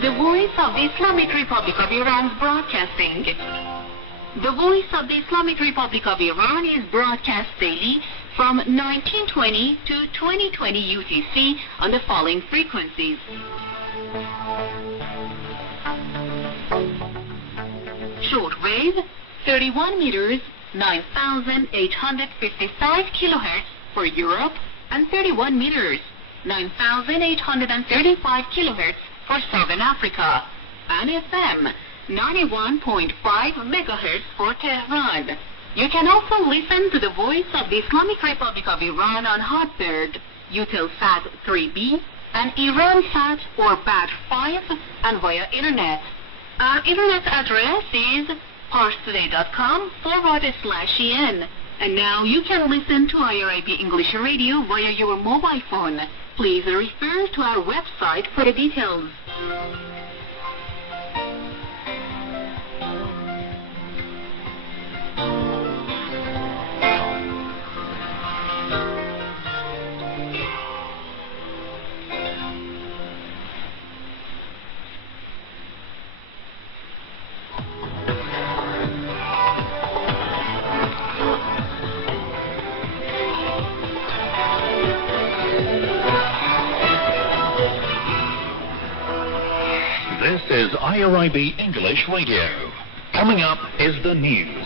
The Voice of the Islamic Republic of Iran's broadcasting. The Voice of the Islamic Republic of Iran is broadcast daily from 1920 to 2020 UTC on the following frequencies. Shortwave, 31 meters, 9,855 kilohertz for Europe, and 31 meters, 9,835 kilohertz for Southern Africa, and FM 91.5 megahertz for Tehran. You can also listen to the Voice of the Islamic Republic of Iran on Hotbird, Eutelsat 3B, and IranSat or BAT5, and via Internet. Our Internet address is parstoday.com/en. And now you can listen to IRIB English Radio via your mobile phone. Please refer to our website for the details. This is IRIB English Radio. Coming up is the news.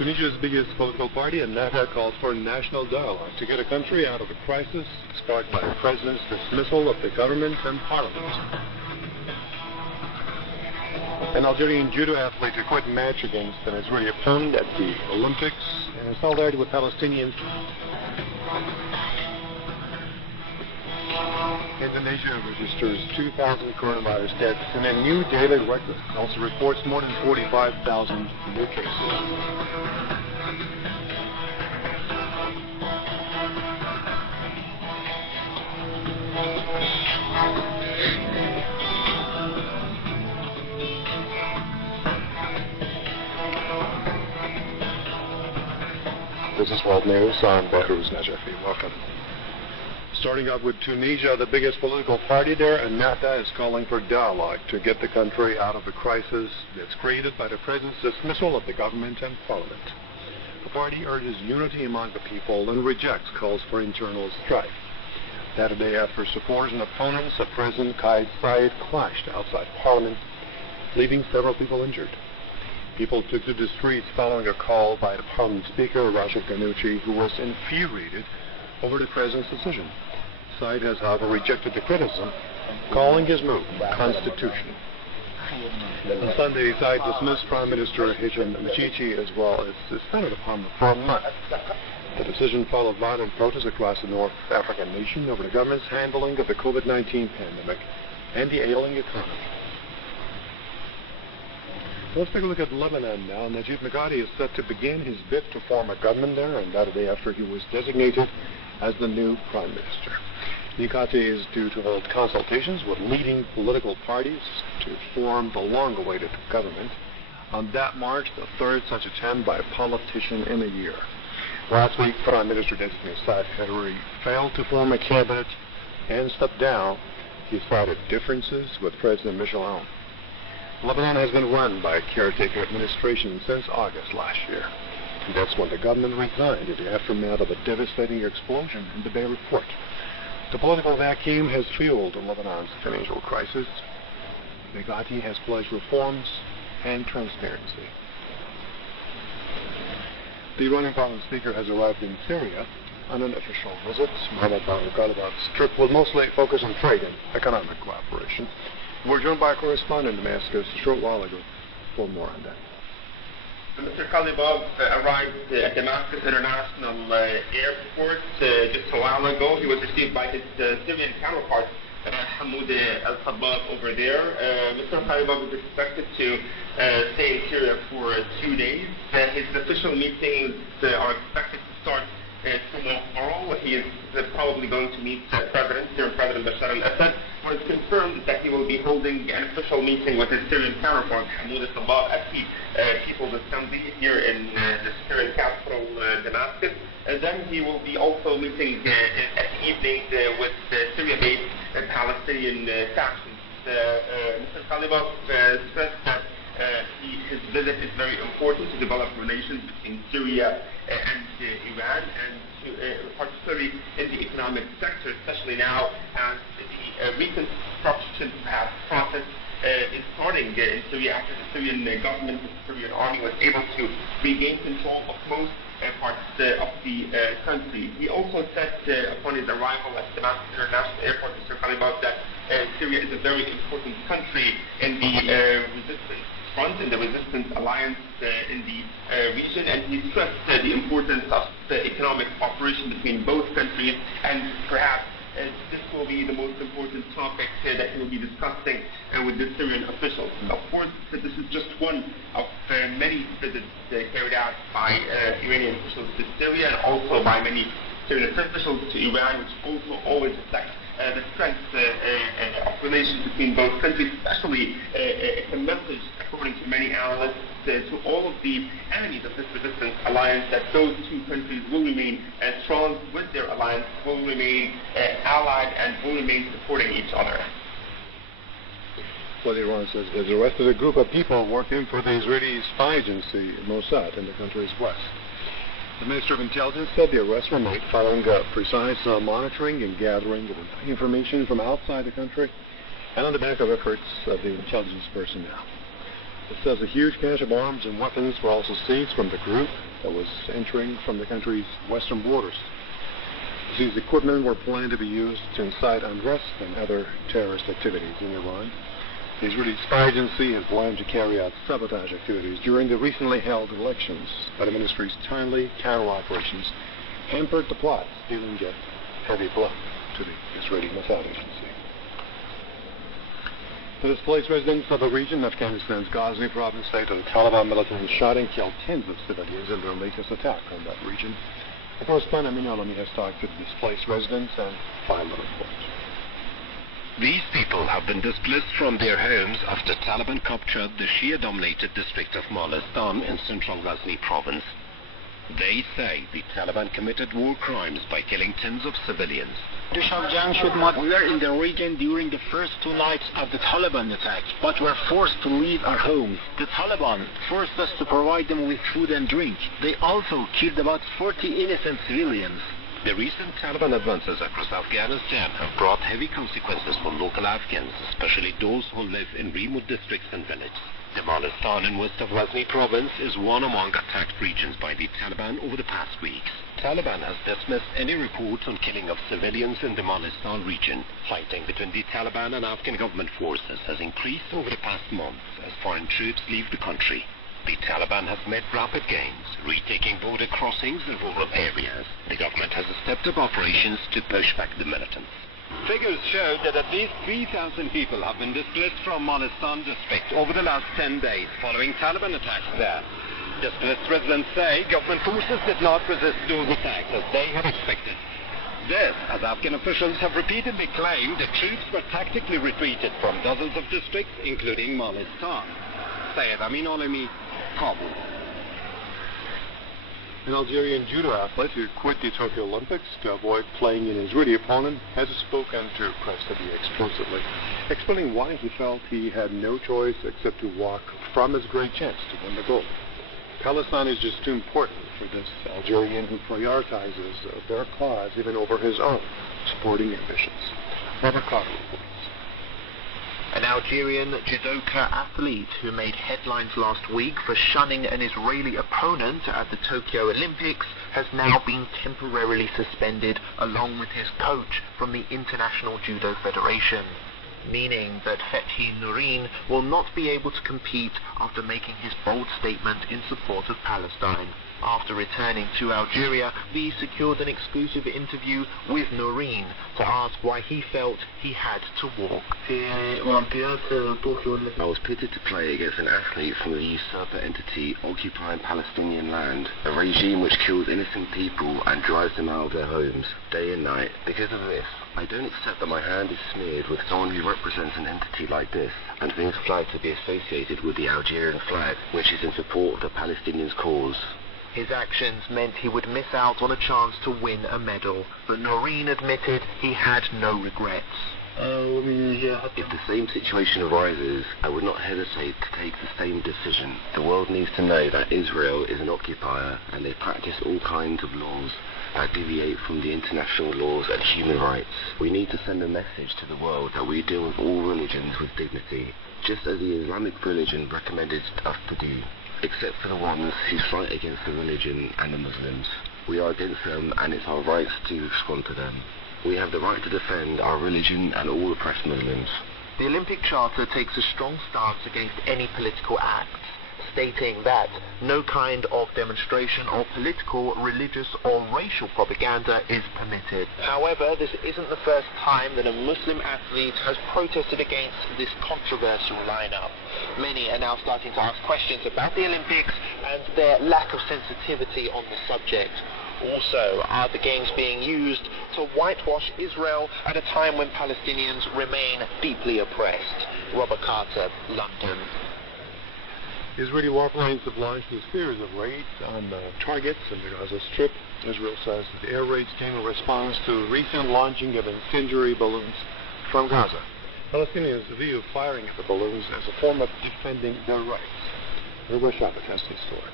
Tunisia's biggest political party, Ennahda, calls for national dialogue to get a country out of a crisis sparked by the president's dismissal of the government and parliament. An Algerian judo athlete who quit a match against an Israeli opponent at the Olympics in solidarity with Palestinians. Indonesia registers 2,000 coronavirus deaths and a new daily record. Also reports more than 45,000 new cases. This is World News. I'm Behruz Najafi. Welcome. Starting off with Tunisia, the biggest political party there, Ennahda, is calling for dialogue to get the country out of the crisis that's created by the president's dismissal of the government and parliament. The party urges unity among the people and rejects calls for internal strife. That a day after supporters and opponents of President Kais Saied clashed outside parliament, leaving several people injured. People took to the streets following a call by the parliament speaker, Rashid Ghannouchi, who was infuriated over the president's decision. Saied has, however, rejected the criticism, calling his move constitutional. On Sunday, Saied dismissed Prime Minister Hisham Mchichi as well as suspended upon him for a month. The decision followed violent protests across the North African nation over the government's handling of the COVID-19 pandemic and the ailing economy. Let's take a look at Lebanon now. Najib Mikati is set to begin his bid to form a government there, and that a day after he was designated as the new prime minister. Mikati is due to hold consultations with leading political parties to form the long-awaited government. On that marks the third such attempt by a politician in a year. Last week, Prime Minister designate Saad Hariri failed to form a cabinet and stepped down. He cited differences with President Michel Aoun. Lebanon has been run by a caretaker administration since August last year. And that's when the government resigned in the aftermath of a devastating explosion in the Beirut port. The political vacuum has fueled Lebanon's financial crisis. Mikati has pledged reforms and transparency. The Iranian parliament speaker has arrived in Syria on an official visit. Mohammed Ghalibaf's trip will mostly focus on trade and economic cooperation. We're joined by a correspondent in Damascus a short while ago for more on that. Mr. Ghalibaf arrived at Damascus International Airport just a while ago. He was received by his Syrian counterpart, Hamoud al-Khabbab, over there. Mr. Ghalibaf is expected to stay in Syria for 2 days. His official meetings are expected to start tomorrow. He is probably going to meet Syrian President Bashar al-Assad. It was confirmed that he will be holding an official meeting with his Syrian counterpart, Hamoud al-Khabbab, at the People's Assembly here in the Syrian capital, Damascus. Then he will be also meeting at the evening with Syria-based Palestinian factions. Mr. Ghalibaf stressed that his visit is very important to develop relations between Syria and Iran, and particularly in the economic sector, especially now as the reconstruction process is starting in Syria after the Syrian government, the Syrian army was able to regain control of most parts of the country. He also said upon his arrival at Damascus International Airport, Mr. Ghalibaf, that Syria is a very important country in the resistance front, in the resistance alliance in the region, and he stressed the importance of economic cooperation between both countries, and perhaps this will be the most important topic that he will be discussing with the Syrian officials. Of course, this is just one of many visits carried out by Iranian officials to Syria, and also by many Syrian officials to Iran, which also always reflects the strength of relations between both countries, especially it's a message, according to many analysts, to all of the enemies of this resistance alliance, that those two countries will remain strong with their alliance, will remain allied, and will remain supporting each other. What Iran says has arrested a group of people working for the Israeli spy agency Mossad in the country's west. The Minister of Intelligence said the arrests were made following precise monitoring and gathering of information from outside the country and on the back of efforts of the intelligence personnel. It says a huge cache of arms and weapons were also seized from the group that was entering from the country's western borders. These equipment were planned to be used to incite unrest and other terrorist activities in Iran. The Israeli spy agency had planned to carry out sabotage activities during the recently held elections, but the ministry's timely counter-operations hampered the plot, dealing yet heavy blow to the Israeli Mossad agency. The displaced residents of a region, Afghanistan's Ghazni province, say that the Taliban militants shot and killed tens of civilians in their latest attack on that region. The correspondent Amin Alami has talked to the displaced residents and filed a report. These people have been displaced from their homes after Taliban captured the Shia-dominated district of Molistan in central Ghazni province. They say the Taliban committed war crimes by killing tens of civilians. We were in the region during the first 2 nights of the Taliban attack, but were forced to leave our homes. The Taliban forced us to provide them with food and drink. They also killed about 40 innocent civilians. The recent Taliban advances across Afghanistan have brought heavy consequences for local Afghans, especially those who live in remote districts and villages. The Molistan in west of Ghazni province is one among attacked regions by the Taliban over the past weeks. Taliban has dismissed any reports on killing of civilians in the Molistan region. Fighting between the Taliban and Afghan government forces has increased over the past months as foreign troops leave the country. The Taliban has made rapid gains, retaking border crossings in rural areas. The government has stepped up operations to push back the militants. Figures show that at least 3,000 people have been displaced from Molistan district over the last 10 days following Taliban attacks there. Displaced residents say government forces did not resist those attacks as they had expected. This, as Afghan officials have repeatedly claimed, the troops were tactically retreated from dozens of districts, including Molistan. Sayed Amin Alami, Kabul. An Algerian judo athlete who quit the Tokyo Olympics to avoid playing an Israeli opponent has spoken to Press TV explicitly, explaining why he felt he had no choice except to walk from his great chance to win the gold. Palestine is just too important for this Algerian who prioritizes their cause even over his own sporting ambitions. Robert Carter reports. An Algerian judoka athlete who made headlines last week for shunning an Israeli opponent at the Tokyo Olympics has now been temporarily suspended along with his coach from the International Judo Federation, meaning that Fethi Nourein will not be able to compete after making his bold statement in support of Palestine. After returning to Algeria, we secured an exclusive interview with Nourein to ask why he felt he had to walk. I was pitted to play against an athlete from the usurper entity occupying Palestinian land, a regime which kills innocent people and drives them out of their homes, day and night. Because of this, I don't accept that my hand is smeared with someone who represents an entity like this, and for his flag to be associated with the Algerian flag, which is in support of the Palestinians' cause. His actions meant he would miss out on a chance to win a medal, but Nourein admitted he had no regrets. If the same situation arises, I would not hesitate to take the same decision. The world needs to know that Israel is an occupier and they practice all kinds of laws that deviate from the international laws and human rights. We need to send a message to the world that we deal with all religions with dignity, just as the Islamic religion recommended us to do, except for the ones who fight against the religion and the Muslims. We are against them and it's our rights to respond to them. We have the right to defend our religion and all oppressed Muslims. The Olympic Charter takes a strong stance against any political acts, stating that no kind of demonstration or political, religious or racial propaganda is permitted. However, this isn't the first time that a Muslim athlete has protested against this controversial lineup. Many are now starting to ask questions about the Olympics and their lack of sensitivity on the subject. Also, are the games being used to whitewash Israel at a time when Palestinians remain deeply oppressed? Robert Carter, London. Israeli warplanes have launched a series of raids on targets in the Gaza Strip. Israel says that the air raids came in response to recent launching of incendiary balloons from Gaza. Palestinians view firing at the balloons as a form of defending their rights. Ruba Shabbat has the story.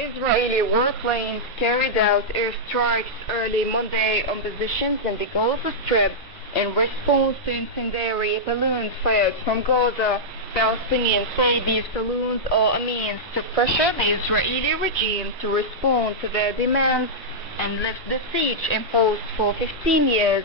Israeli warplanes carried out airstrikes early Monday on positions in the Gaza Strip In response to incendiary balloons fired from Gaza, Palestinians say these balloons are a means to pressure the Israeli regime to respond to their demands and lift the siege imposed for 15 years,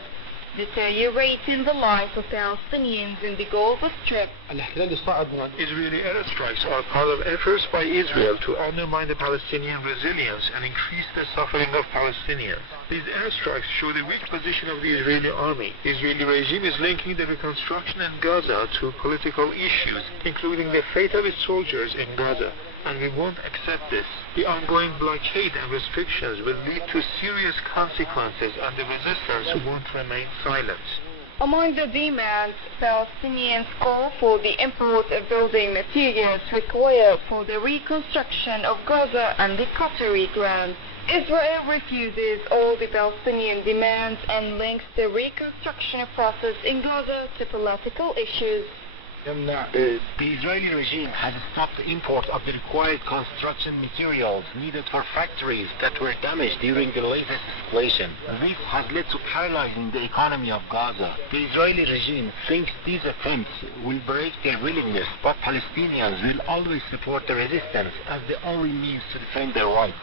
deteriorating the lives of Palestinians in the Gaza Strip. Israeli airstrikes are part of efforts by Israel to undermine the Palestinian resilience and increase the suffering of Palestinians. These airstrikes show the weak position of the Israeli army. The Israeli regime is linking the reconstruction in Gaza to political issues, including the fate of its soldiers in Gaza. And we won't accept this. The ongoing blockade and restrictions will lead to serious consequences, and the resistance won't remain silent. Among the demands, Palestinians call for the import of building materials required for the reconstruction of Gaza and the Qatari grant. Israel refuses all the Palestinian demands and links the reconstruction process in Gaza to political issues. The Israeli regime has stopped the import of the required construction materials needed for factories that were damaged during the latest escalation. This has led to paralyzing the economy of Gaza. The Israeli regime thinks these attempts will break their willingness, but Palestinians will always support the resistance as the only means to defend their rights.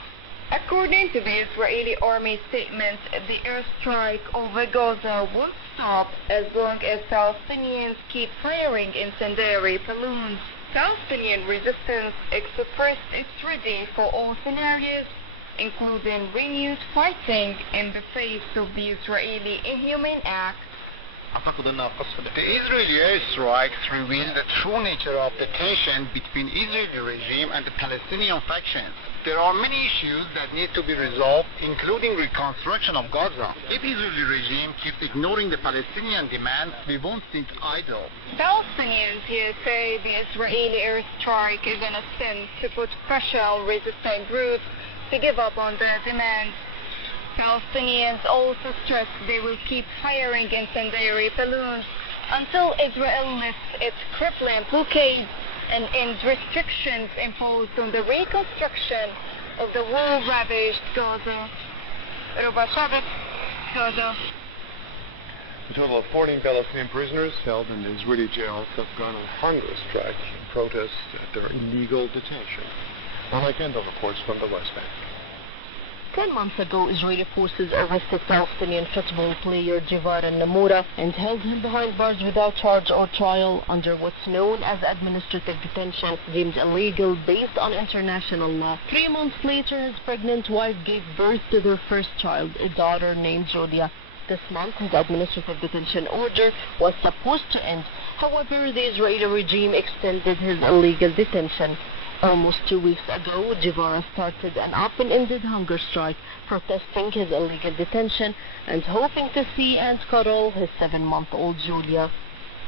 According to the Israeli army statement, the airstrike over Gaza won't stop as long as Palestinians keep firing incendiary balloons. Palestinian resistance expressed it's ready for all scenarios, including renewed fighting in the face of the Israeli inhumane act. The Israeli airstrikes reveal the true nature of the tension between Israeli regime and the Palestinian factions. There are many issues that need to be resolved, including reconstruction of Gaza. If Israeli regime keeps ignoring the Palestinian demands, we won't sit idle. Palestinians here say the Israeli airstrike is an attempt to put pressure on resistant groups to give up on their demands. Palestinians also stress they will keep firing incendiary balloons until Israel lifts its crippling blockade and ends restrictions imposed on the reconstruction of the war-ravaged Gaza. Gaza. A total of 14 Palestinian prisoners held in Israeli jails have gone on hunger strike in protest at their illegal detention. Mike Kendall reports from the West Bank. 10 months ago, Israeli forces arrested Palestinian football player Jivar al-Namoura and held him behind bars without charge or trial under what's known as administrative detention, deemed illegal based on international law. 3 months later, his pregnant wife gave birth to their first child, a daughter named Julia. This month, his administrative detention order was supposed to end. However, the Israeli regime extended his illegal detention. Almost 2 weeks ago, Jivar started an open-ended hunger strike, protesting his illegal detention and hoping to see and cuddle his 7-month-old Julia.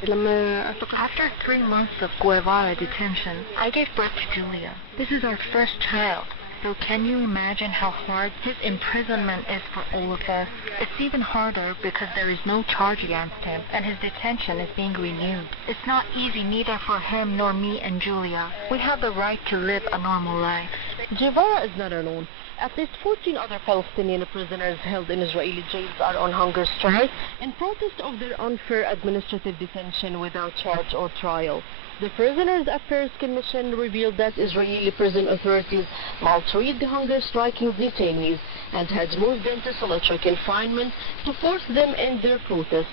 After 3 months of Guevara detention, I gave birth to Julia. This is our first child. So can you imagine how hard his imprisonment is for all of us? It's even harder because there is no charge against him, and his detention is being renewed. It's not easy neither for him nor me and Julia. We have the right to live a normal life. Jivar is not alone. At least 14 other Palestinian prisoners held in Israeli jails are on hunger strike in protest of their unfair administrative detention without charge or trial. The Prisoners' Affairs Commission revealed that Israeli prison authorities maltreat the hunger-striking detainees and had moved them to solitary confinement to force them in their protests.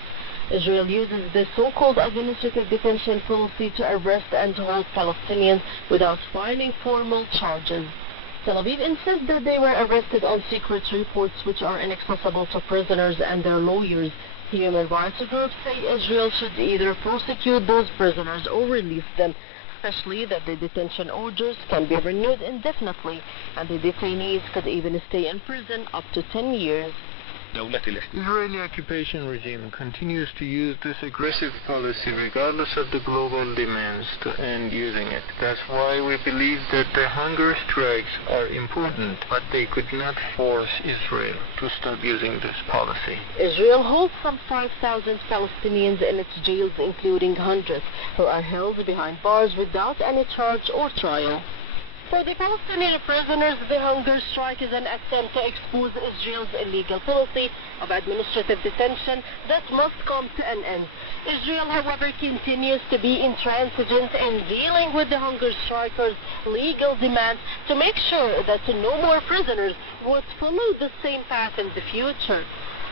Israel uses the so-called administrative detention policy to arrest and hold Palestinians without filing formal charges. Tel Aviv insists that they were arrested on secret reports which are inaccessible to prisoners and their lawyers. Human rights groups say Israel should either prosecute those prisoners or release them, especially that the detention orders can be renewed indefinitely, and the detainees could even stay in prison up to 10 years. The Israeli occupation regime continues to use this aggressive policy regardless of the global demands to end using it. That's why we believe that the hunger strikes are important, but they could not force Israel to stop using this policy. Israel holds some 5,000 Palestinians in its jails, including hundreds who are held behind bars without any charge or trial. For the Palestinian prisoners, the hunger strike is an attempt to expose Israel's illegal policy of administrative detention that must come to an end. Israel, however, continues to be intransigent in dealing with the hunger strikers' legal demands to make sure that no more prisoners would follow the same path in the future.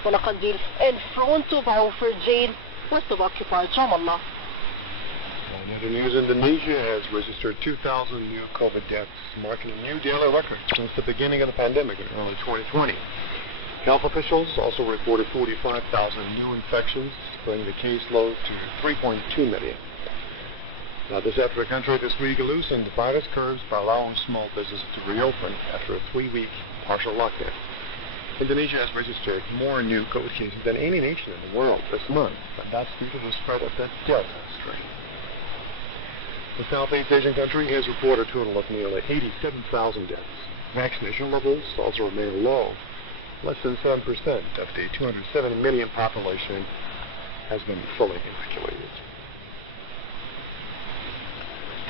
ونقدر in front of Hoffer jail, west of occupied Ramallah. In other news, Indonesia has registered 2,000 new COVID deaths, marking a new daily record since the beginning of the pandemic in early 2020. Health officials also reported 45,000 new infections, bringing the caseload to 3.2 million. Now, this after the country this week loosened the virus curves by allowing small businesses to reopen after a 3-week partial lockdown. Indonesia has registered more new COVID cases than any nation in the world this month, and that's due to the spread of the Delta strain. The Southeast Asian country has reported a total of nearly 87,000 deaths. Vaccination levels also remain low. Less than 7% of the 270 million population has been fully inoculated.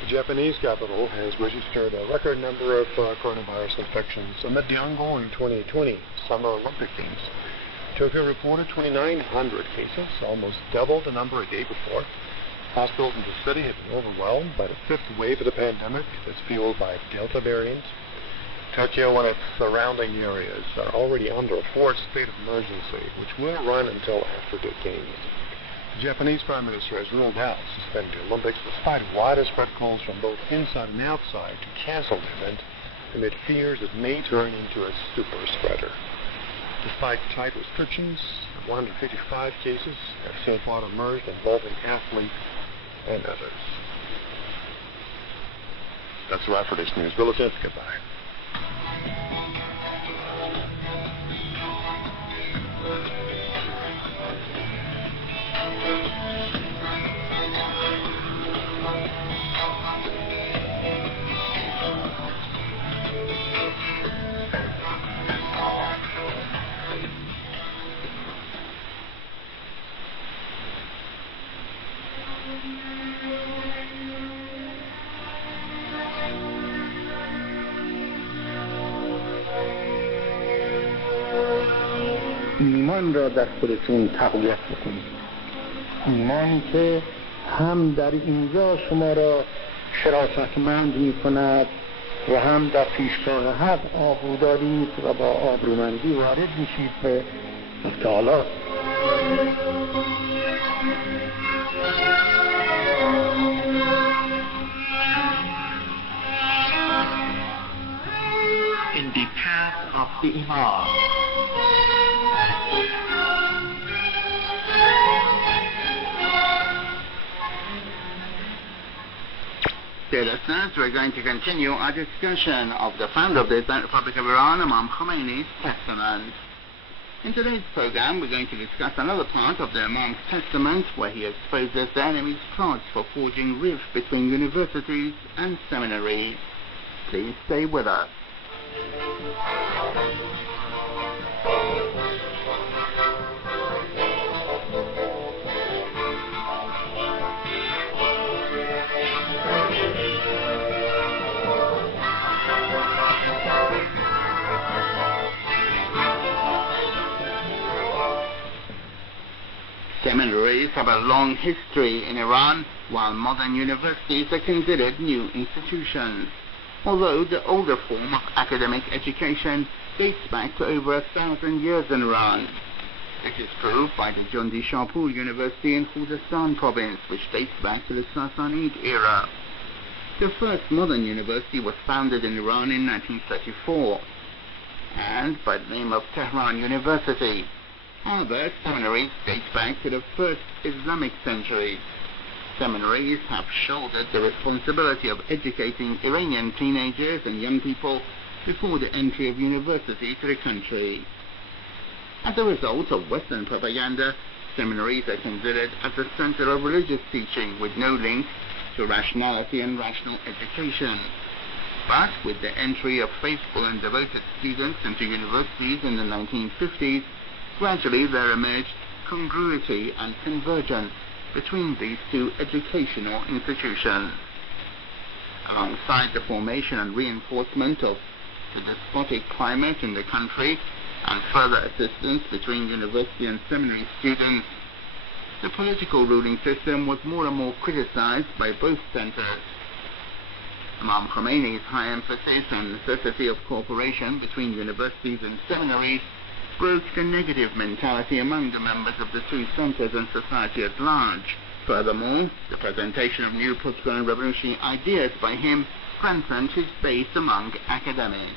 The Japanese capital has registered a record number of coronavirus infections amid the ongoing 2020 Summer Olympic Games. Tokyo reported 2,900 cases, almost double the number a day before. Hospitals in the city have been overwhelmed by the fifth wave of the pandemic that's fueled by the Delta variant. Tokyo and its surrounding areas are already under a fourth state of emergency, which will run until after the Games. The Japanese Prime Minister has ruled out suspending the Olympics despite widespread calls from both inside and outside to cancel the event amid fears it may turn into a super spreader. Despite tight restrictions, 155 cases have so far emerged involving athletes and others. That's a wrap for this news bulletin. Goodbye. ایمان را در خودتون تقویت بکنید. ایمانی که هم در اینجا شما را شرافتمند می کند و هم در پیشگاه حق آبرو دارید و با آبرومندی وارد میشید به تعالی. In the path of the Imam. Dear listeners, we're going to continue our discussion of the founder of the Islamic Republic of Iran, Imam Khomeini's testament. In today's program, we're going to discuss another part of the Imam's testament where he exposes the enemy's plots for forging rift between universities and seminaries. Please stay with us. Seminaries have a long history in Iran, while modern universities are considered new institutions. Although the older form of academic education dates back to over 1,000 years in Iran. This is proved by the Jundi Shahpur University in Khuzestan province, which dates back to the Sassanid era. The first modern university was founded in Iran in 1934, and by the name of Tehran University. However, seminaries date back to the first Islamic century. Seminaries have shouldered the responsibility of educating Iranian teenagers and young people before the entry of university to the country. As a result of Western propaganda, seminaries are considered as the center of religious teaching with no link to rationality and rational education. But with the entry of faithful and devoted students into universities in the 1950s, gradually there emerged congruity and convergence between these two educational institutions. Among alongside the formation and reinforcement of the despotic climate in the country and further assistance between university and seminary students, the political ruling system was more and more criticized by both centers. Imam Khomeini's high emphasis on the necessity of cooperation between universities and seminaries broke the negative mentality among the members of the two centers and society at large. Furthermore, the presentation of new political and revolutionary ideas by him strengthened his base among academics.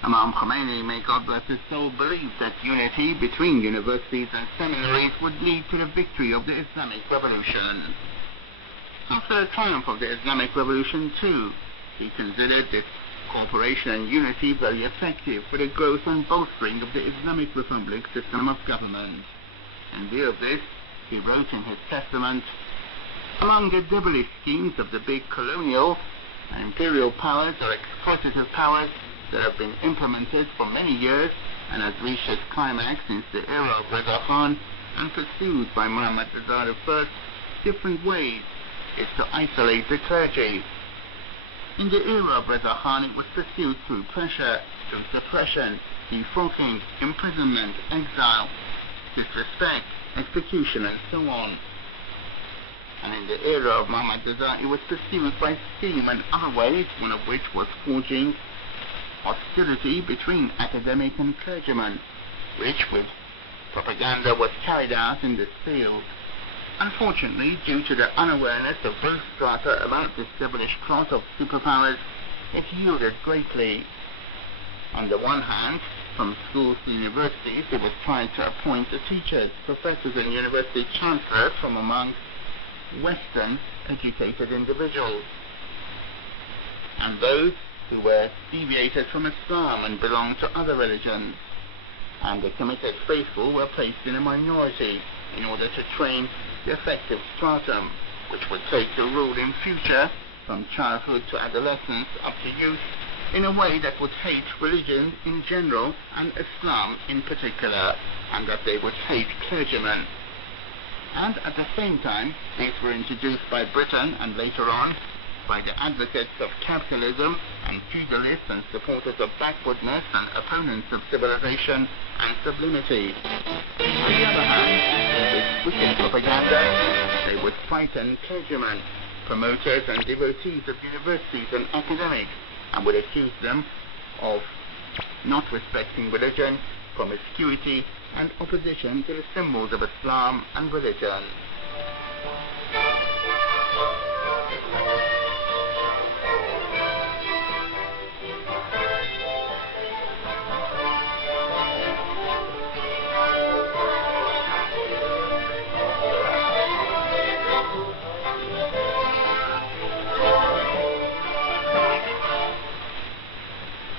Imam Khomeini, may God bless his soul, believed that unity between universities and seminaries would lead to the victory of the Islamic Revolution. After the triumph of the Islamic Revolution too, he considered this cooperation and unity very effective for the growth and bolstering of the Islamic Republic system of government. In view of this, he wrote in his testament, "Among the devilish schemes of the big colonial and imperial powers or exploitative powers that have been implemented for many years and has reached its climax since the era of Reza Khan and pursued by Muhammad Reza I, different ways is to isolate the clergy. In the era of Reza Khan, it was pursued through pressure, through suppression, defroquing, imprisonment, exile, disrespect, execution, and so on. And in the era of Muhammad Reza, it was pursued by scheme and other ways, one of which was forging hostility between academic and clergymen, which with propaganda was carried out in this field. Unfortunately, due to the unawareness of both strata about this devilish plot of superpowers, it yielded greatly. On the one hand, from schools to universities, it was trying to appoint the teachers, professors, and university chancellors from among Western educated individuals, and those who were deviated from Islam and belonged to other religions, and the committed faithful were placed in a minority in order to train the effective stratum, which would take the rule in future from childhood to adolescence up to youth in a way that would hate religion in general and Islam in particular, and that they would hate clergymen. And at the same time, these were introduced by Britain and later on by the advocates of capitalism and feudalists and supporters of backwardness and opponents of civilization and sublimity. On the other hand, in this wicked propaganda, they would frighten clergymen, promoters and devotees of universities and academics, and would accuse them of not respecting religion, promiscuity, and opposition to the symbols of Islam and religion.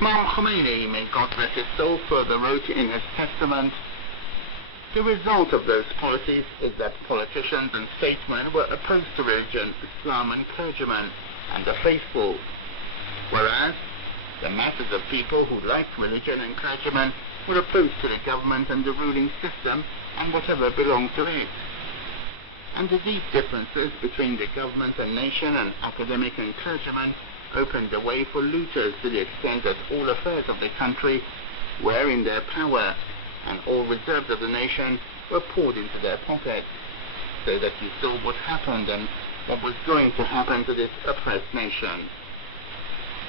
Imam Khomeini, may God bless his soul, further wrote in his testament, "The result of those policies is that politicians and statesmen were opposed to religion, Islam and clergymen, and the faithful, whereas the masses of people who liked religion and clergymen were opposed to the government and the ruling system and whatever belonged to it. And the deep differences between the government and nation and academic and clergymen opened the way for looters to the extent that all affairs of the country were in their power and all reserves of the nation were poured into their pockets, so that you saw what happened and what was going to happen to this oppressed nation.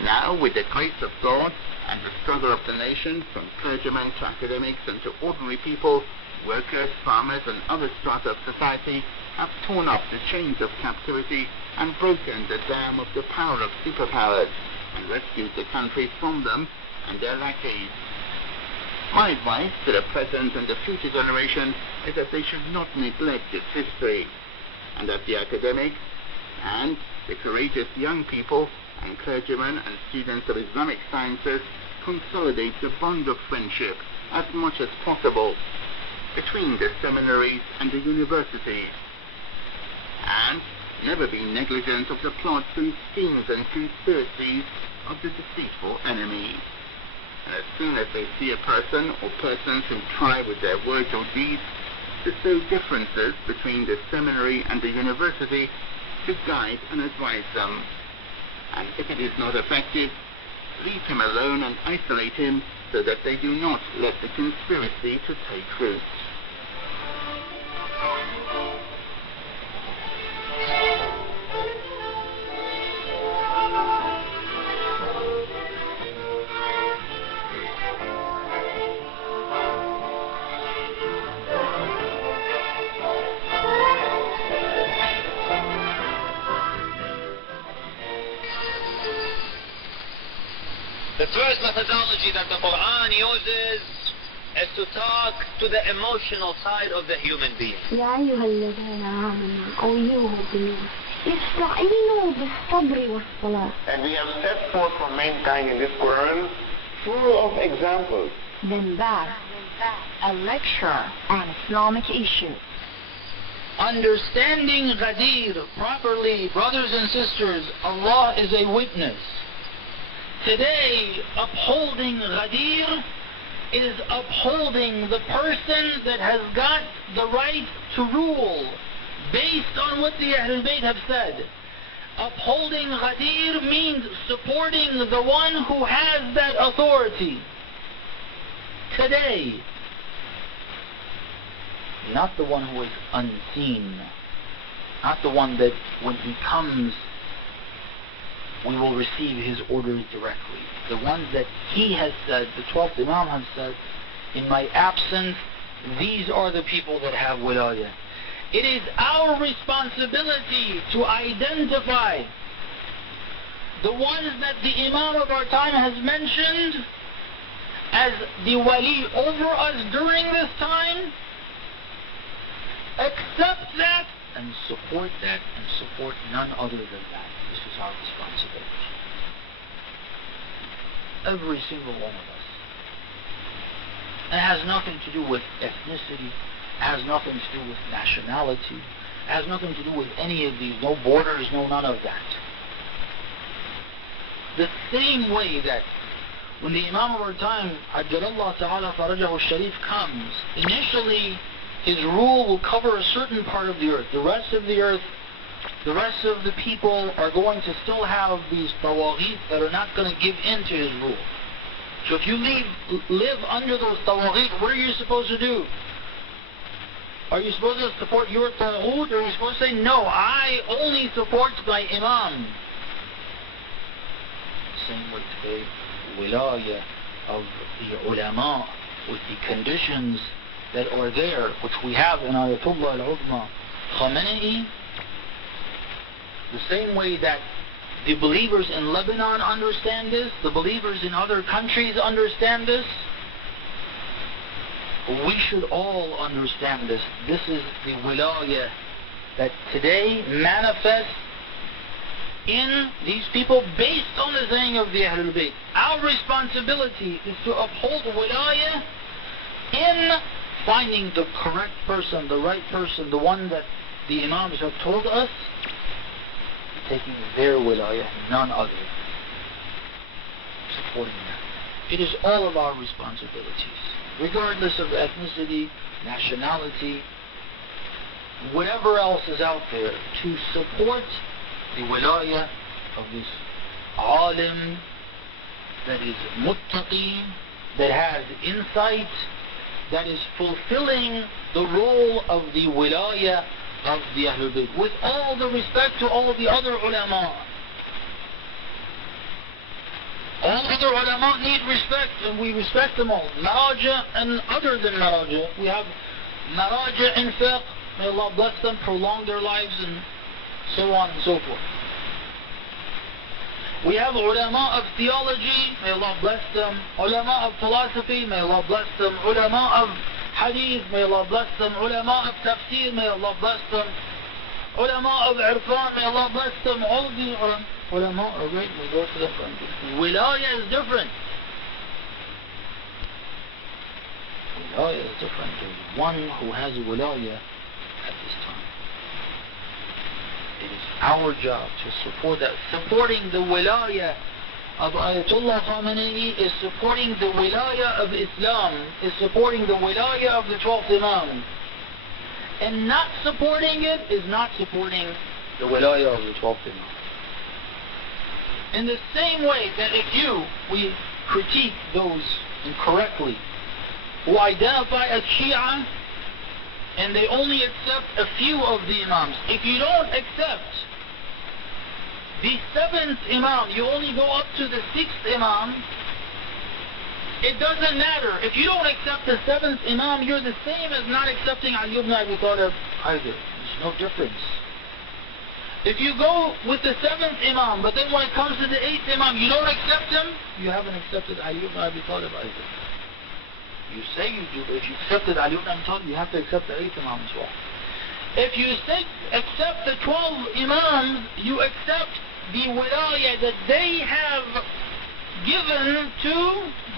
Now, with the grace of God and the struggle of the nation, from clergymen to academics and to ordinary people, workers, farmers, and other strata of society have torn up the chains of captivity and broken the dam of the power of superpowers and rescued the country from them and their lackeys. My advice to the present and the future generation is that they should not neglect its history, and that the academics and The courageous young people and clergymen and students of Islamic sciences consolidate the bond of friendship as much as possible between the seminaries and the universities, and never be negligent of the plots and schemes and conspiracies of the deceitful enemy. And as soon as they see a person or persons who try with their words or deeds to sow differences between the seminary and the university, to guide and advise them. And if it is not effective, leave him alone and isolate him so that they do not let the conspiracy to take root. The first methodology that the Quran uses is to talk to the emotional side of the human being. يا أيها الذين آمنوا أويوه بالله استعينوا بالصبر والصلاة. And we have set forth for mankind in this Quran full of examples. Then back, a lecture on Islamic issues. Understanding Ghadir properly, brothers and sisters, Allah is a witness. Today, upholding Ghadir is upholding the person that has got the right to rule based on what the Ahlul Bayt have said. Upholding Ghadir means supporting the one who has that authority. Today, not the one who is unseen, not the one that when he comes we will receive his orders directly. The ones that he has said, the 12th Imam has said, in my absence, these are the people that have wilayah. It is our responsibility to identify the ones that the Imam of our time has mentioned as the wali over us during this time, accept that, and support that, and support none other than that. This is our responsibility. Every single one of us. It has nothing to do with ethnicity. It has nothing to do with nationality. It has nothing to do with any of these. No borders, no none of that. The same way that when the Imam of our time, Ajjalallah Ta'ala Farajahu Sharif, comes, initially his rule will cover a certain part of the earth. The rest of the earth, the rest of the people are going to still have these tawaghit that are not going to give in to his rule. So if you live under those tawaghit, what are you supposed to do? Are you supposed to support your tawaghut, or are you supposed to say, no, I only support my imam? Same with the wilayah of the ulama, with the conditions that are there, which we have in Ayatollah al-Uzma Khamenei. The same way that the believers in Lebanon understand this, the believers in other countries understand this, we should all understand this. This is the wilayah that today manifests in these people based on the saying of the Ahlul Bayt. Our responsibility is to uphold wilayah in finding the correct person, the right person, the one that the Imams have told us, taking their wilayah, none other, supporting that. It is all of our responsibilities, regardless of ethnicity, nationality, whatever else is out there, to support the wilayah of this alim that is muttaqi, that has insight, that is fulfilling the role of the wilayah of the Ahlul Bayt, with all the respect to all the other ulama. All other ulama need respect, and we respect them all. Maraja and other than Maraja. We have Maraja in fiqh, may Allah bless them, prolong their lives, and so on and so forth. We have ulama of theology, may Allah bless them. Ulama of philosophy, may Allah bless them. Ulama of hadith, may Allah bless them. Ulama of tafsir, may Allah bless them. ulama of Irfan, may Allah bless them, all of these ulama are great, we go to them. Wilaya is different. Wilaya is different. There's one who has wilaya at this time. It is our job to support that. Supporting the wilaya of Ayatollah Khamenei is supporting the wilaya of Islam, is supporting the wilaya of the 12th Imam. And not supporting it is not supporting the wilaya of the 12th Imam. In the same way that if we critique those incorrectly who identify as Shia and they only accept a few of the Imams. If you don't accept the 7th Imam, you only go up to the 6th Imam, it doesn't matter. If you don't accept the 7th Imam, you're the same as not accepting Ali ibn Abi Talib either. There's no difference. If you go with the 7th Imam, but then when it comes to the 8th Imam, you don't accept him, you haven't accepted Ali ibn Abi Talib either. You say you do, but if you accepted Ali ibn Abi Talib, you have to accept the 8th Imam as well. If you accept the 12 Imams, you accept the wilayah that they have given to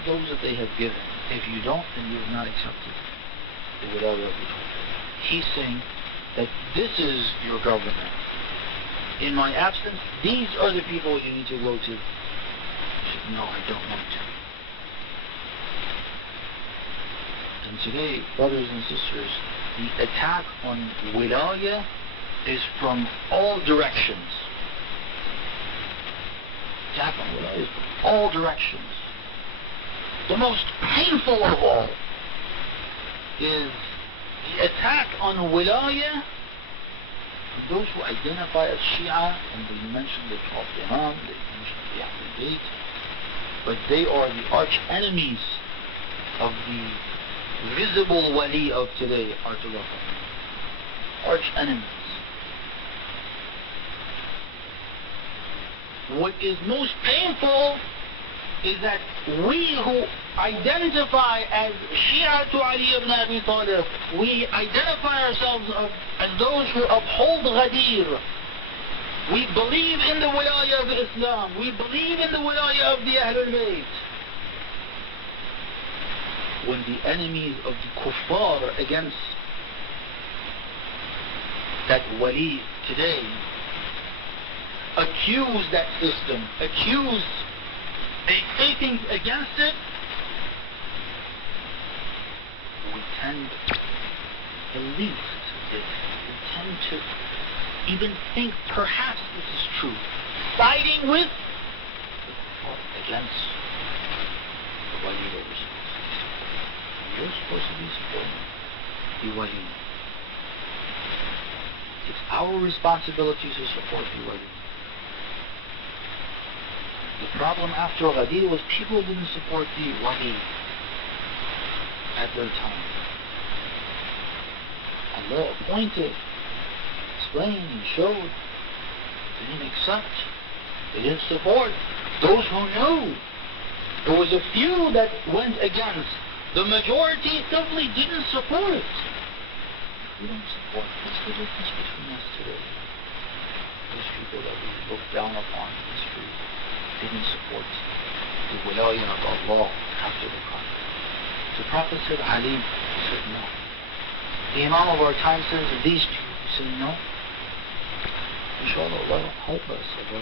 those that they have given. If you don't, then you have not accepted the wilayah of the 12. He's saying that this is your government. In my absence, these are the people you need to go to. He said, no, I don't want to. And today, brothers and sisters, the attack on wilaya is from all directions. Attack on wilaya is from all directions. The most painful of all is the attack on wilaya and those who identify as Shia, and they mention the 12th Imam, they mention the Ahlul Bayt, but they are the arch enemies of the visible wali of today, Ayatollah Khamenei. Arch enemies. What is most painful is that we who identify as Shia to Ali ibn Abi Talib, we identify ourselves as those who uphold Ghadir. We believe in the wilayah of Islam. We believe in the wilayah of the Ahlul Bayt. When the enemies of the kuffar against that wali today accuse that system, they say things against it, we tend, at least, we tend to even think perhaps this is true. Siding with against the wali of Islam. You're supposed to be supporting the wali. It's our responsibility to support the wali. The problem after Ghadir was people didn't support the wali at their time. Allah appointed, explained and showed. They didn't accept. They didn't support. Those who knew. There was a few that went against. The majority simply didn't support it. We don't support. What's the difference between us today? Those people that we look down upon in the street didn't support the wilayah of Allah after the Prophet. The Prophet said, Ali, he said no. The Imam of our time says, these people, he said no. Inshallah, Allah help us. Allah.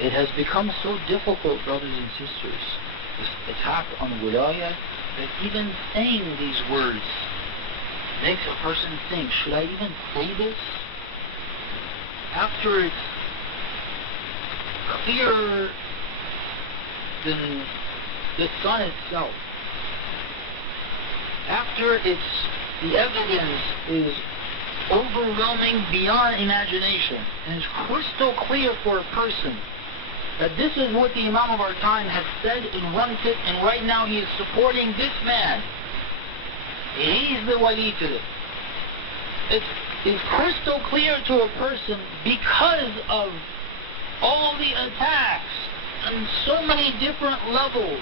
It has become so difficult, brothers and sisters, this attack on wilayah, that even saying these words makes a person think, should I even say this? After it's clearer than the sun itself. After the evidence is overwhelming beyond imagination, and it's crystal clear for a person that this is what the Imam of our time has said and runs it, and right now he is supporting this man. He's the wali today. It's crystal clear to a person because of all the attacks on so many different levels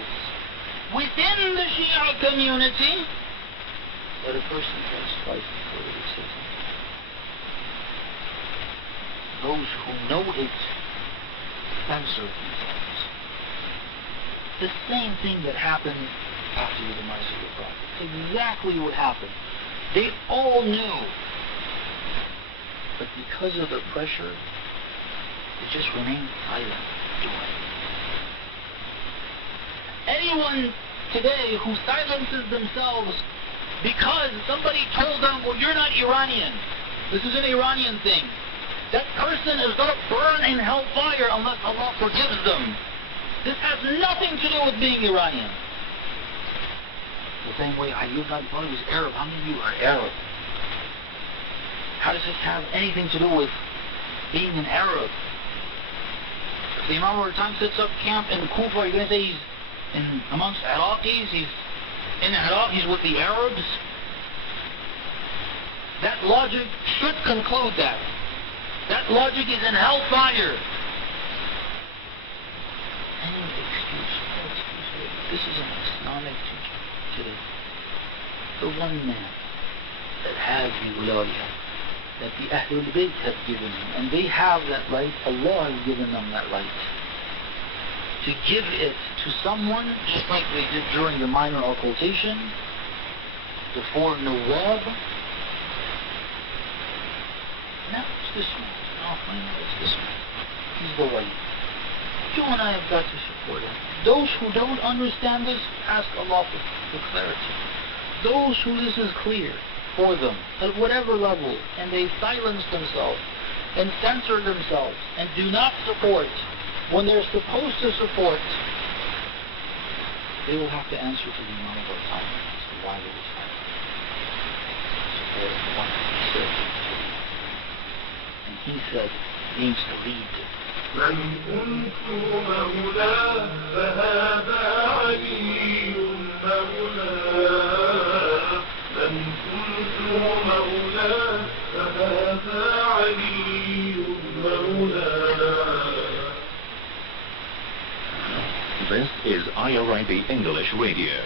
within the Shia community that a person tries twice before he says something. those who know it censor themselves. The same thing that happened after the demise of the Prophet. It's exactly what happened. They all knew. But because of the pressure, they just remained silent. Anyone today who silences themselves because somebody told them, well, you're not Iranian. This is an Iranian thing. That person is going to burn in hellfire unless Allah forgives them. This has nothing to do with being Iranian. The same way Ali ibn Abi Talib was Arab. How many of you are Arab? How does this have anything to do with being an Arab? If the Imam of the time sets up camp in Kufa, are you going to say he's amongst Iraqis? He's in Iraq, he's with the Arabs? That logic should conclude that. That logic is in hellfire. Any excuse, no excuse. This is an Islamic teaching today. The one man that has the wilayah, that the Ahlul Bayt have given him, and they have that right, Allah has given them that right. To give it to someone, just like they did during the minor occultation, the four Nawab. Now it's this one. I'll find out it's this one. He's the right. You and I have got to support him. Those who don't understand this, ask Allah for clarity. Those who this is clear for them, at whatever level, and they silence themselves, and censor themselves, and do not support when they're supposed to support, they will have to answer to the Imam of our time as to why they were silent. And he said, means to lead. من كنت مولاه فهذا علي مولاه من كنت مولاه فهذا علي مولاه. This is IRIB English Radio.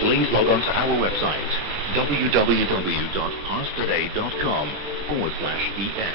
Please log on to our website, www.parstoday.com/ES.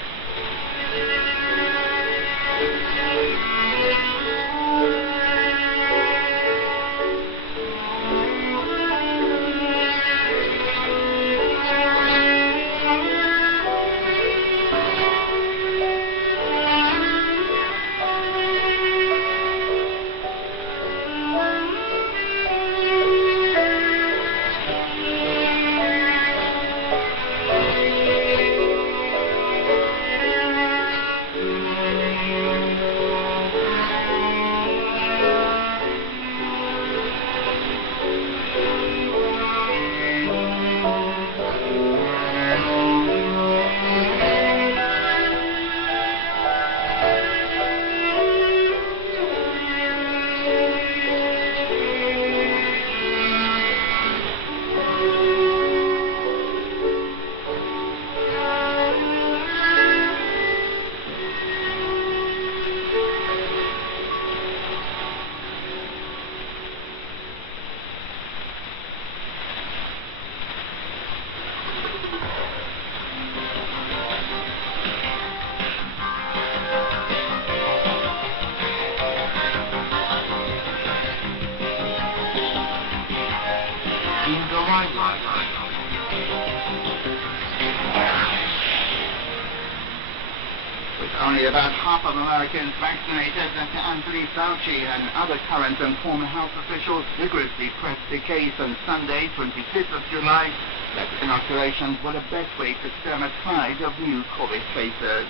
Only about half of Americans vaccinated. Dr. Anthony Fauci and other current and former health officials vigorously pressed the case on Sunday, 25th of July, that inoculations were the best way to stem a tide of new COVID cases.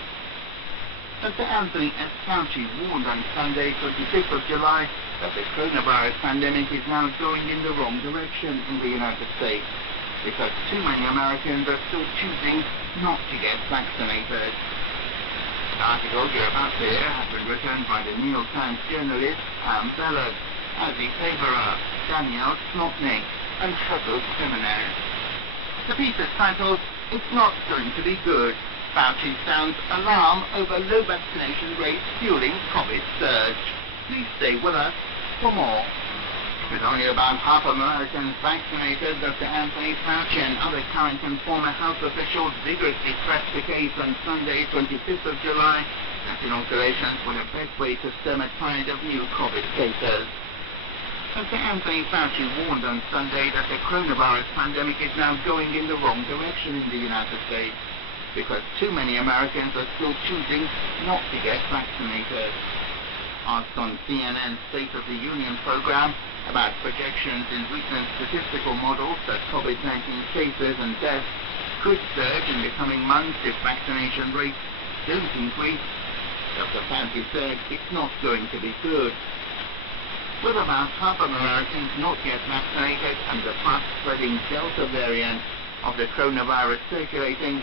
Dr. Anthony S. Fauci warned on Sunday, 25th of July, that the coronavirus pandemic is now going in the wrong direction in the United States, because too many Americans are still choosing not to get vaccinated. The article you're about to hear has been written by the New York Times journalists Pam Bellard, Azi Taberer, Danielle Slotnick, and Herbert Jimenez. The piece is titled, "It's Not Going to Be Good. Fauci sounds alarm over low vaccination rates fueling COVID surge." Please stay with us for more. With only about half of Americans vaccinated, Dr. Anthony Fauci and other current and former health officials vigorously pressed the case on Sunday, 25th of July, that inoculations were the best way to stem a tide of new COVID cases. Dr. Anthony Fauci warned on Sunday that the coronavirus pandemic is now going in the wrong direction in the United States, because too many Americans are still choosing not to get vaccinated. Asked on CNN's State of the Union program about projections in recent statistical models that COVID-19 cases and deaths could surge in the coming months if vaccination rates don't increase, Dr. Fauci said it's not going to be good. With about half of Americans not yet vaccinated and the fast-spreading Delta variant of the coronavirus circulating,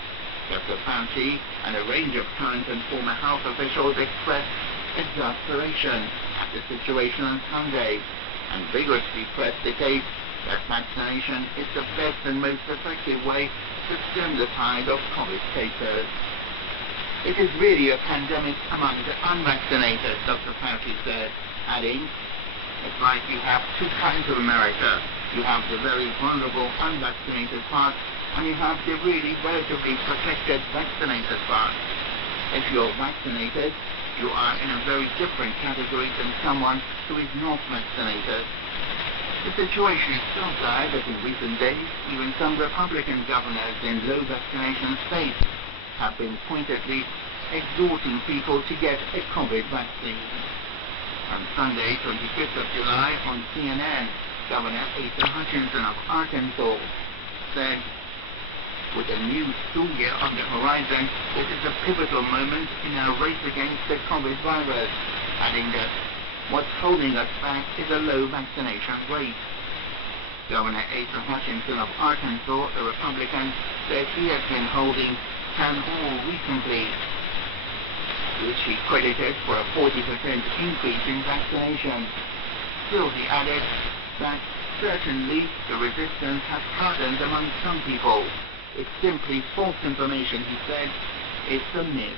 Dr. Fauci and a range of current and former health officials expressed exasperation at the situation on Sunday and vigorously pressed the case that vaccination is the best and most effective way to stem the tide of COVID cases. It is really a pandemic among the unvaccinated, Dr. Fauci said, adding, "It's like you have two kinds of America. You have the very vulnerable unvaccinated part, and you have the really relatively protected vaccinated part. If you're vaccinated, you are in a very different category than someone who is not vaccinated." The situation is so dire that in recent days, even some Republican governors in low vaccination states have been pointedly exhorting people to get a COVID vaccine. On Sunday, 25th of July, on CNN, Governor Asa Hutchinson of Arkansas said, "With a new school year on the horizon, this is a pivotal moment in our race against the COVID virus," adding that what's holding us back is a low vaccination rate. Governor Asa Hutchinson of Arkansas, a Republican, said he has been holding town hall recently, which he credited for a 40% increase in vaccination. Still, he added that certainly the resistance has hardened among some people. It's simply false information, he said. It's a myth.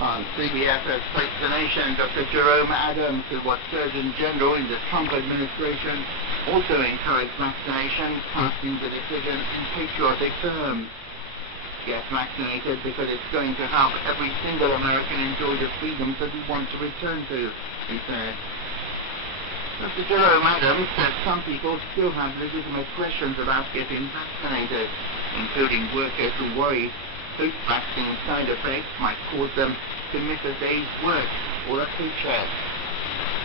On CBS's Face the Nation, Dr. Jerome Adams, who was Surgeon General in the Trump administration, also encouraged vaccination, casting the decision in patriotic terms. Get vaccinated because it's going to help every single American enjoy the freedoms that we want to return to, he said. Dr. Jerome Adams said some people still have legitimate questions about getting vaccinated, including workers who worry post-vaccine side effects might cause them to miss a day's work or a paycheck.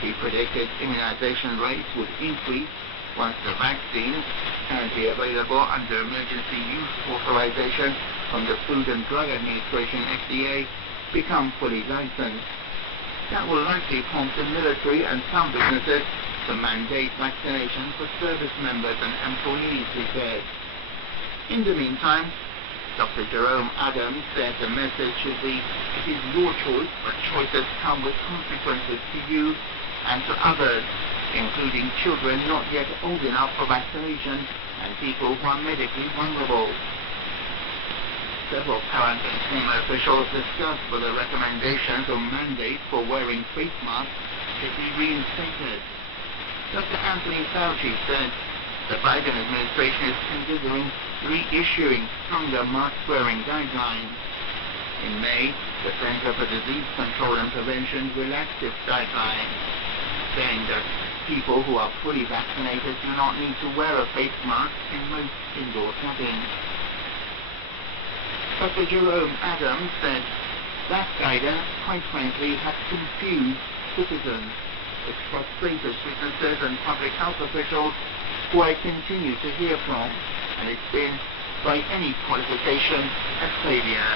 He predicted immunization rates would increase once the vaccines, currently available under emergency use authorization from the Food and Drug Administration, FDA, become fully licensed. That will likely prompt the military and some businesses to mandate vaccination for service members and employees, he said. In the meantime, Dr. Jerome Adams said the message should be, it is your choice, but choices come with consequences to you and to others, including children not yet old enough for vaccination and people who are medically vulnerable. Several current and former officials discussed whether recommendations or mandates for wearing face masks should be reinstated. Dr. Anthony Fauci said, The Biden administration is considering reissuing stronger mask-wearing guidelines. In May, the Center for Disease Control and Prevention relaxed its guidelines, saying that people who are fully vaccinated do not need to wear a face mask in most indoor settings. Dr. Jerome Adams said that guidance, quite frankly, has confused citizens. It frustrated businesses and public health officials who I continue to hear from, and it's been, by any qualification, a failure.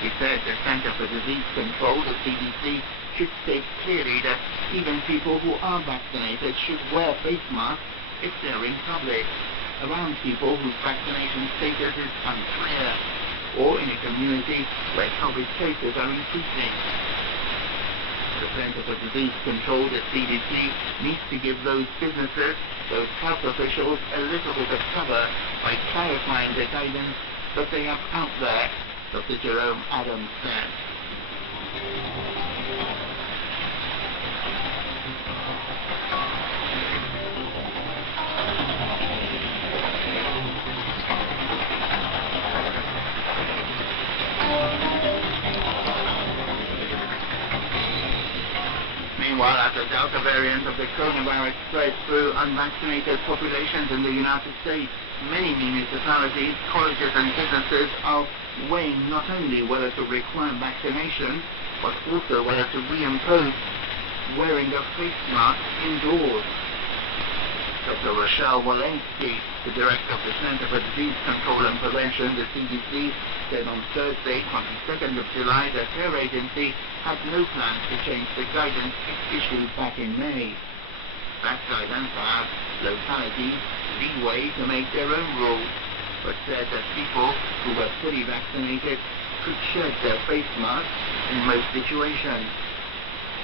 He said the Center for Disease Control, the CDC, should state clearly that even people who are vaccinated should wear face masks if they're in public, around people whose vaccination status is unclear, or in a community where COVID cases are increasing. The Center for Disease Control, the CDC, needs to give those businesses, those health officials, a little bit of cover by clarifying the guidance that they have out there, Dr. Jerome Adams said. Meanwhile, as the Delta variant of the coronavirus spreads through unvaccinated populations in the United States, many municipalities, colleges and businesses are weighing not only whether to require vaccination, but also whether to reimpose wearing a face mask indoors. Dr. Rochelle Walensky, the director of the Center for Disease Control and Prevention, the CDC, said on Thursday, 22nd of July, that her agency had no plans to change the guidance issued back in May. That guidance allowed localities leeway to make their own rules, but said that people who were fully vaccinated could shed their face masks in most situations.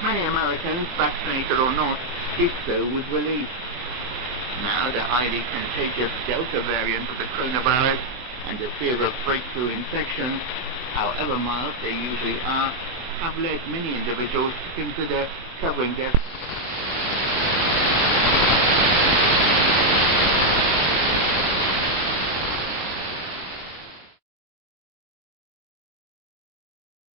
Many Americans, vaccinated or not, did so with relief. Now the highly contagious Delta variant of the coronavirus and the fear of breakthrough infections, however mild they usually are, have led many individuals to consider covering their